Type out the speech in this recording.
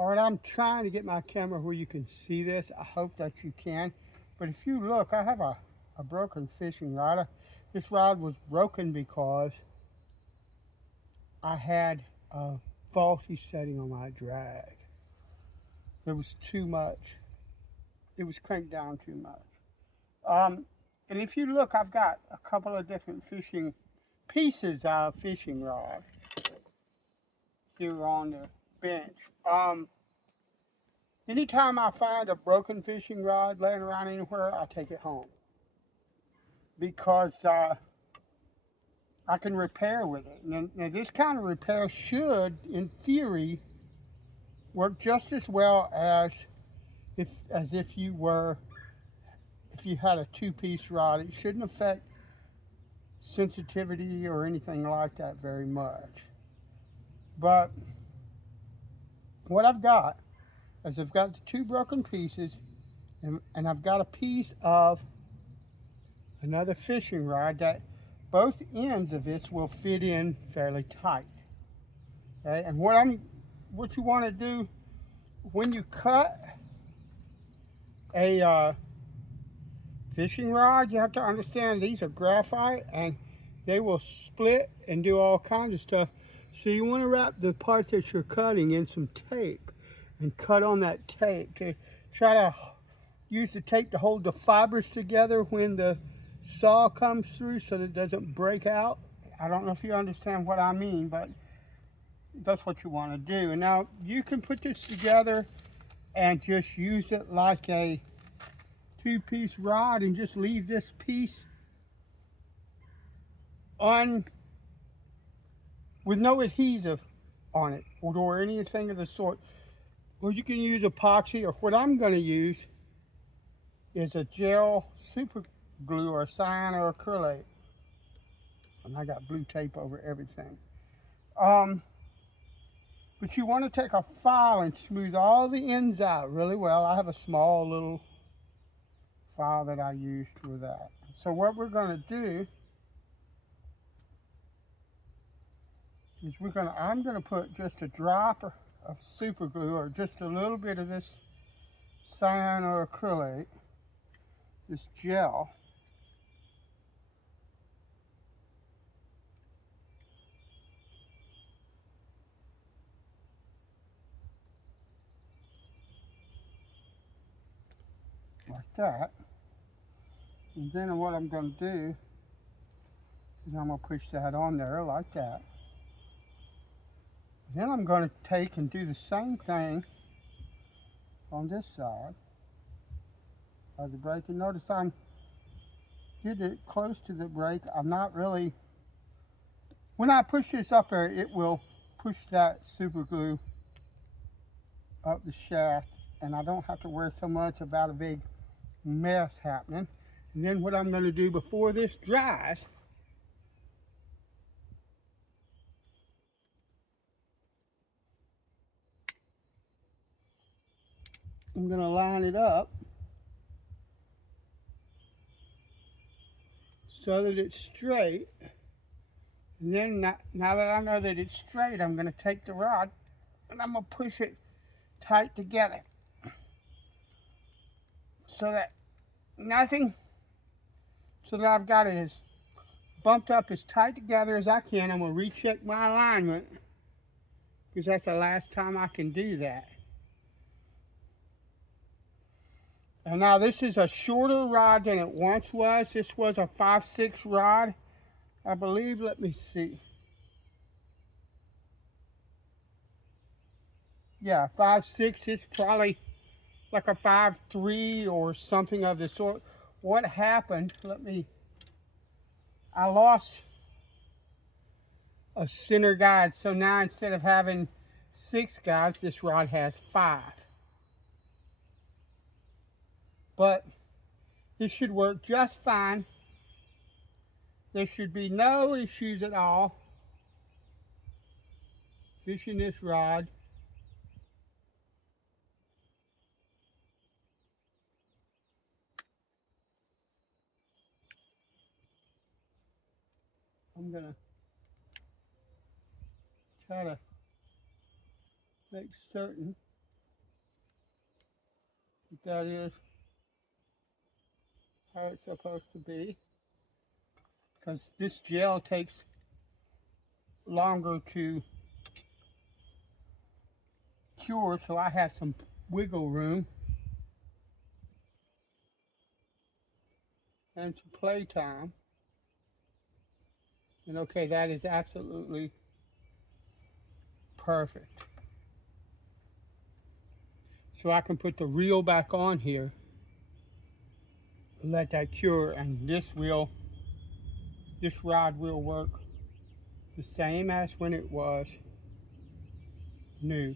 All right, I'm trying to get my camera where you can see this. I hope that you can. But if you look, I have a broken fishing rod. This rod was broken because I had a faulty setting on my drag. There was too much. It was cranked down too much. Um, and if you look, I've got a couple of different fishing pieces of fishing rod here on the bench. Anytime I find a broken fishing rod laying around anywhere, I take it home because I can repair with it. Now, this kind of repair should, in theory, work just as well as if you had a two-piece rod. It shouldn't affect sensitivity or anything like that very much. But what I've got is I've got the two broken pieces, and I've got a piece of another fishing rod that both ends of this will fit in fairly tight. Okay, and what you want to do when you cut a fishing rod, you have to understand these are graphite and they will split and do all kinds of stuff. So you want to wrap the part that you're cutting in some tape and cut on that tape to try to use the tape to hold the fibers together when the saw comes through so that it doesn't break out. I don't know if you understand what I mean, but that's what you want to do. And now you can put this together and just use it like a two-piece rod and just leave this piece on with no adhesive on it or anything of the sort. Or you can use epoxy, or what I'm going to use is a gel super glue or cyanoacrylate. And I got blue tape over everything. But you want to take a file and smooth all the ends out really well. I have a small little file that I use for that. So what we're going to do is I'm going to put just a drop of super glue or just a little bit of this cyanoacrylate, this gel. Like that. And then what I'm going to do is I'm going to push that on there like that. Then I'm going to take and do the same thing on this side of the brake. And notice I'm getting it close to the brake. I'm not really, when I push this up there, it will push that super glue up the shaft, and I don't have to worry so much about a big mess happening. And then what I'm going to do before this dries, I'm going to line it up so that it's straight. And then now that I know that it's straight, I'm going to take the rod and I'm going to push it tight together so that I've got it as bumped up as tight together as I can. I'm going to recheck my alignment because that's the last time I can do that. And now this is a shorter rod than it once was. This was a 5/6 rod, I believe. Let me see. Yeah, 5/6. It's probably like a 5/3 or something of the sort. What happened? I lost a center guide, so now instead of having 6 guides, this rod has 5. But this should work just fine. There should be no issues at all fishing this rod. I'm gonna try to make certain that is how it's supposed to be. Because this gel takes longer to cure, so I have some wiggle room and some play time. And okay, that is absolutely perfect. So I can put the reel back on here, let that cure, and this rod will work the same as when it was new.